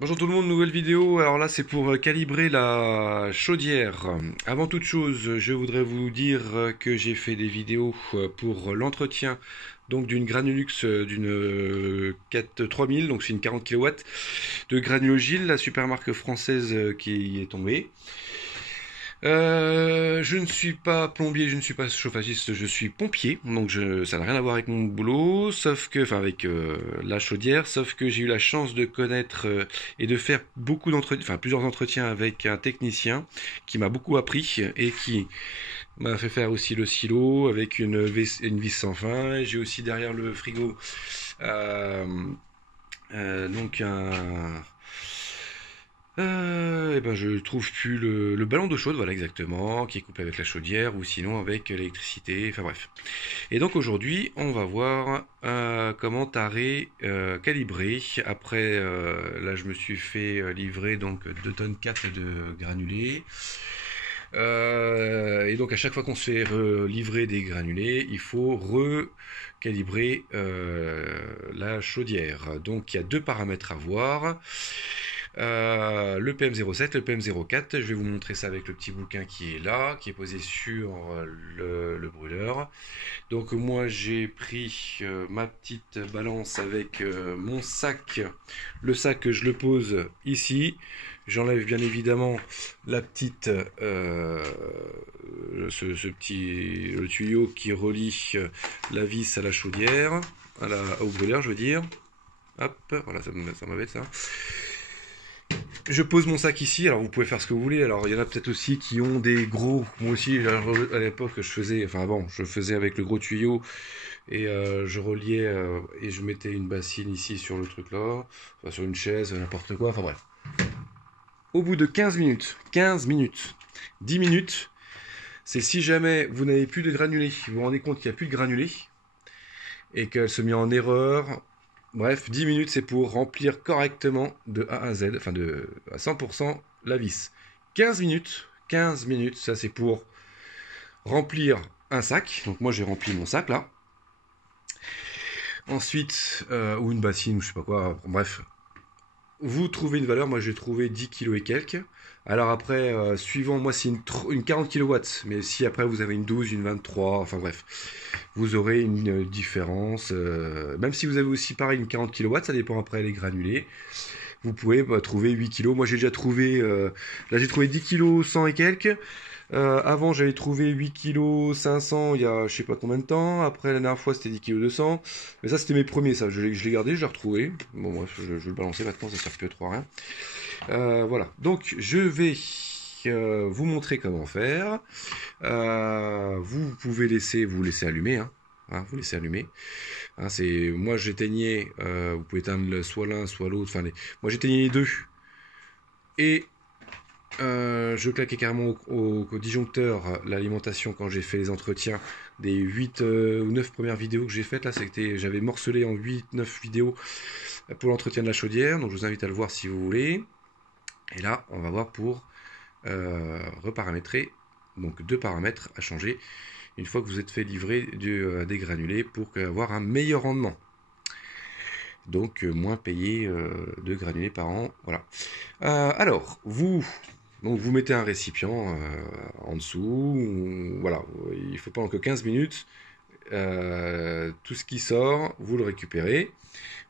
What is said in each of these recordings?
Bonjour tout le monde, nouvelle vidéo. Alors là, c'est pour calibrer la chaudière. Avant toute chose, je voudrais vous dire que j'ai fait des vidéos pour l'entretien donc d'une Granulux d'une 3000, donc c'est une 40 kW de Granulogile, la super marque française qui est tombée. Je ne suis pas plombier, je ne suis pas chauffagiste, je suis pompier, donc ça n'a rien à voir avec mon boulot, sauf que, enfin avec la chaudière, sauf que j'ai eu la chance de connaître et de faire beaucoup d'entretiens, enfin plusieurs entretiens avec un technicien qui m'a beaucoup appris et qui m'a fait faire aussi le silo avec une vis sans fin. J'ai aussi derrière le frigo euh, donc et ben je trouve plus le ballon d'eau chaude, voilà exactement, qui est coupé avec la chaudière ou sinon avec l'électricité, enfin bref. Et donc aujourd'hui, on va voir comment tarer, calibrer. Après, là je me suis fait livrer donc 2 tonnes 4 de granulés. Et donc à chaque fois qu'on se fait livrer des granulés, il faut recalibrer la chaudière. Donc il y a deux paramètres à voir. Le PM07, le PM04, je vais vous montrer ça avec le petit bouquin qui est là, qui est posé sur le brûleur. Donc moi j'ai pris ma petite balance avec mon sac. Le sac, je le pose ici. J'enlève bien évidemment la petite, ce petit le tuyau qui relie la vis à la chaudière, au brûleur je veux dire. Hop, voilà, ça m'embête ça. Je pose mon sac ici, alors vous pouvez faire ce que vous voulez. Alors il y en a peut-être aussi qui ont des gros. Moi aussi, à l'époque, je faisais, enfin avant, je faisais avec le gros tuyau et je reliais et je mettais une bassine ici sur le truc là, enfin, sur une chaise, n'importe quoi, enfin bref. Au bout de 15 minutes, 10 minutes, c'est si jamais vous n'avez plus de granulés, vous vous rendez compte qu'il n'y a plus de granulés et qu'elle se met en erreur. Bref, 10 minutes, c'est pour remplir correctement de A à Z, enfin à 100% la vis. 15 minutes, ça c'est pour remplir un sac. Donc moi j'ai rempli mon sac là. Ensuite, ou une bassine, ou je sais pas quoi, bref. Vous trouvez une valeur, moi j'ai trouvé 10 kg et quelques. Alors après, suivant, moi c'est une 40 kW, mais si après vous avez une 12, une 23, enfin bref, vous aurez une différence. Même si vous avez aussi pareil une 40 kW, ça dépend après les granulés. Vous pouvez trouver 8 kg. Moi j'ai déjà trouvé, là j'ai trouvé 10 kg 100 et quelques. Avant j'avais trouvé 8 kg 500 il y a je sais pas combien de temps. Après la dernière fois c'était 10 kg 200. Mais ça c'était mes premiers, ça je l'ai gardé, je l'ai retrouvé. Bon bref, je vais le balancer maintenant, ça sert plus à trop à rien. Voilà, donc je vais vous montrer comment faire. Vous pouvez vous laisser allumer, hein. Hein, vous laissez allumer. Hein, moi j'éteignais, vous pouvez éteindre soit l'un soit l'autre. Enfin, moi j'éteignais les deux et je claquais carrément au disjoncteur l'alimentation quand j'ai fait les entretiens des 8 ou 9 premières vidéos que j'ai faites. Là, j'avais morcelé en 8-9 vidéos pour l'entretien de la chaudière. Donc je vous invite à le voir si vous voulez. Et là, on va voir pour reparamétrer. Donc deux paramètres à changer une fois que vous êtes fait livrer des granulés pour avoir un meilleur rendement. Donc moins payé de granulés par an. Voilà. Alors, donc vous mettez un récipient en dessous. Voilà, il faut pendant que 15 minutes. Tout ce qui sort, vous le récupérez.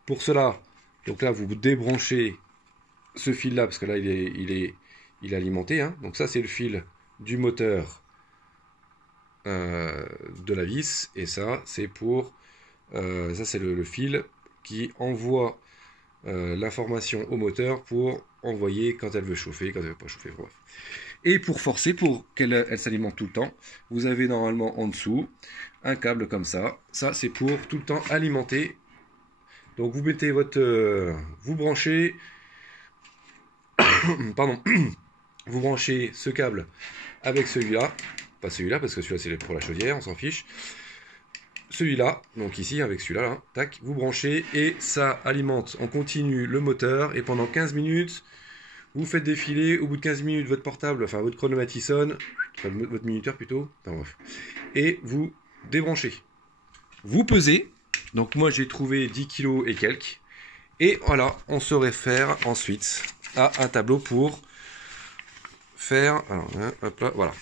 Pour cela, donc là, vous débranchez ce fil là parce que là il est alimenté, hein. Donc ça c'est le fil du moteur de la vis et ça c'est pour ça c'est le fil qui envoie l'information au moteur pour envoyer quand elle veut chauffer, quand elle veut pas chauffer, bref. Et pour forcer, pour qu'elle s'alimente tout le temps, vous avez normalement en dessous un câble comme ça. Ça c'est pour tout le temps alimenter. Donc vous mettez vous branchez pardon, vous branchez ce câble avec celui-là, pas celui-là parce que celui-là c'est pour la chaudière, on s'en fiche. Celui-là, donc ici avec celui-là, là, tac, vous branchez et ça alimente en continu le moteur et pendant 15 minutes, vous faites défiler, au bout de 15 minutes votre portable, enfin votre chronomètre sonne, enfin, votre minuteur plutôt, enfin, bref, et vous débranchez. Vous pesez, donc moi j'ai trouvé 10 kg et quelques, Et voilà, on se réfère ensuite à un tableau pour faire... Alors, hop là, voilà.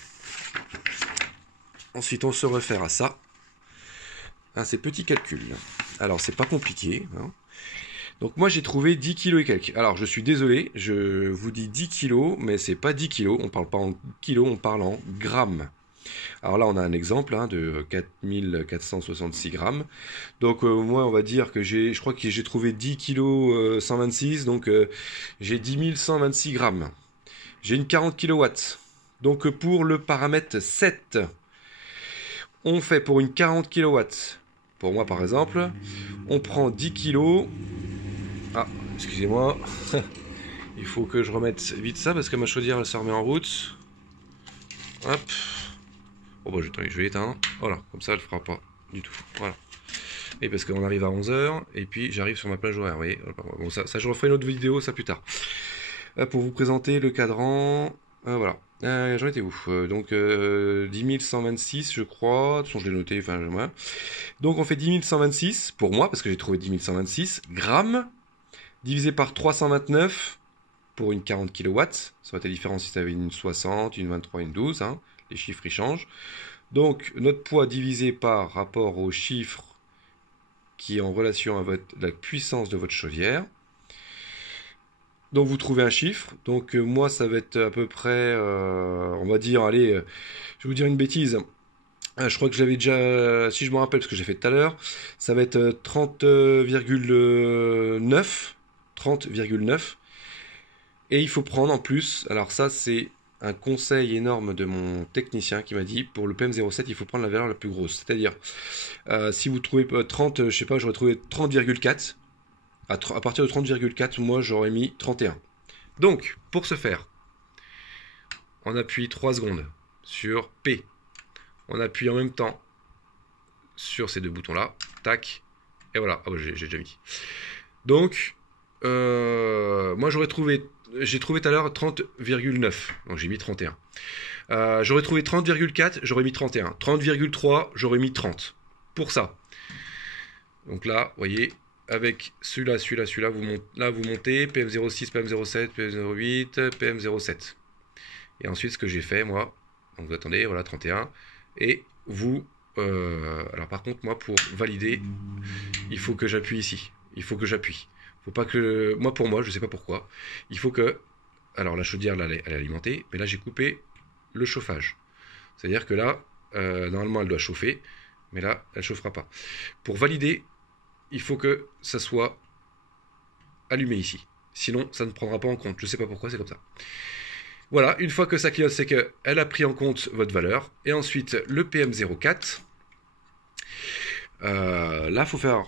Ensuite, on se réfère à ça, à ces petits calculs. Alors, c'est pas compliqué, hein. Donc moi j'ai trouvé 10 kg et quelques. Alors je suis désolé, je vous dis 10 kg, mais c'est pas 10 kg, on parle pas en kilos, on parle en grammes. Alors là on a un exemple hein, de 4466 grammes. Donc moi on va dire que je crois que j'ai trouvé 10 kg 126, donc j'ai 10 126 grammes. J'ai une 40 kW. Donc pour le paramètre 7, on fait pour une 40 kW. Pour moi par exemple, on prend 10 kg. Ah, excusez-moi. Il faut que je remette vite ça parce que ma chaudière elle se remet en route. Hop. Bon bah je vais l'éteindre. Voilà, comme ça elle ne fera pas du tout. Voilà. Et parce qu'on arrive à 11 h et puis j'arrive sur ma plage horaire. Vous voyez. Bon, ça je referai une autre vidéo ça plus tard. Pour vous présenter le cadran. Voilà. J'en étais où donc 10 126 je crois. De toute façon je l'ai noté. Enfin, voilà. Donc on fait 10 126 pour moi parce que j'ai trouvé 10 126 grammes. Divisé par 329 pour une 40 kW. Ça aurait été différent si tu avais une 60, une 23, une 12. Hein. Les chiffres, ils changent. Donc, notre poids divisé par rapport au chiffre qui est en relation à la puissance de votre chaudière. Donc, vous trouvez un chiffre. Donc, moi, ça va être à peu près, on va dire, allez, je vais vous dire une bêtise. Je crois que j'avais déjà, si je me rappelle, ce que j'ai fait tout à l'heure, ça va être 30,9. 30,9. Et il faut prendre en plus, alors ça c'est un conseil énorme de mon technicien qui m'a dit, pour le PM07 il faut prendre la valeur la plus grosse. C'est-à-dire, si vous trouvez 30, je sais pas, j'aurais trouvé 30,4. À partir de 30,4, moi j'aurais mis 31. Donc, pour ce faire, on appuie 3 secondes sur P. On appuie en même temps sur ces deux boutons-là. Tac. Et voilà. Ah bah, j'ai déjà mis. Donc, moi j'ai trouvé tout à l'heure 30,9, donc j'ai mis 31. J'aurais trouvé 30,4, j'aurais mis 31. 30,3, j'aurais mis 30. Pour ça. Donc là, vous voyez, avec celui-là, vous montez PM06, PM07, PM08, PM07. Et ensuite, ce que j'ai fait, moi, donc vous attendez, voilà, 31. Et vous, alors par contre, moi, pour valider, il faut que j'appuie ici. Il faut que j'appuie. Faut pas que... Moi, pour moi, je sais pas pourquoi. Il faut que... Alors, la chaudière, là, elle est alimentée. Mais là, j'ai coupé le chauffage. C'est-à-dire que là, normalement, elle doit chauffer. Mais là, elle ne chauffera pas. Pour valider, il faut que ça soit allumé ici. Sinon, ça ne prendra pas en compte. Je sais pas pourquoi, c'est comme ça. Voilà, une fois que ça clignote, c'est qu'elle a pris en compte votre valeur. Et ensuite, le PM04. Là, il faut faire...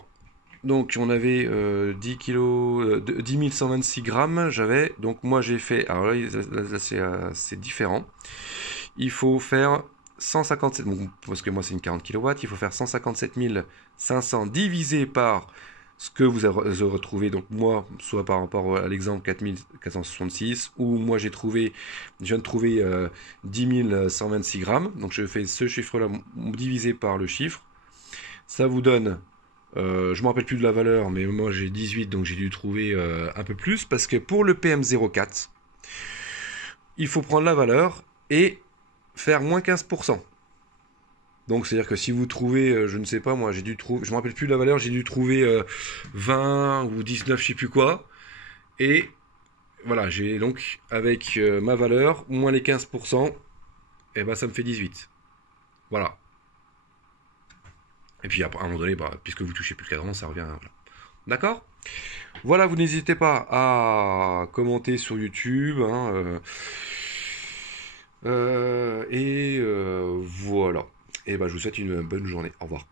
Donc on avait 10 kg, 10 126 grammes, j'avais, donc moi j'ai fait, alors là c'est différent, il faut faire 157, bon, parce que moi c'est une 40 kW, il faut faire 157 500 divisé par ce que vous avez retrouvé, donc moi, soit par rapport à l'exemple 4466, ou moi je viens de trouver 10 126 grammes, donc je fais ce chiffre-là divisé par le chiffre, ça vous donne... je ne me rappelle plus de la valeur, mais moi j'ai 18, donc j'ai dû trouver un peu plus, parce que pour le PM04, il faut prendre la valeur et faire moins 15%. Donc c'est-à-dire que si vous trouvez, je ne sais pas, moi j'ai dû trouver, je ne me rappelle plus de la valeur, j'ai dû trouver 20 ou 19, je ne sais plus quoi, et voilà, j'ai donc avec ma valeur, moins les 15%, et ben ça me fait 18. Voilà. Et puis à un moment donné, puisque vous touchez plus le cadran, ça revient. Voilà. D'accord ? Voilà, vous n'hésitez pas à commenter sur YouTube. Hein, voilà. Et je vous souhaite une bonne journée. Au revoir.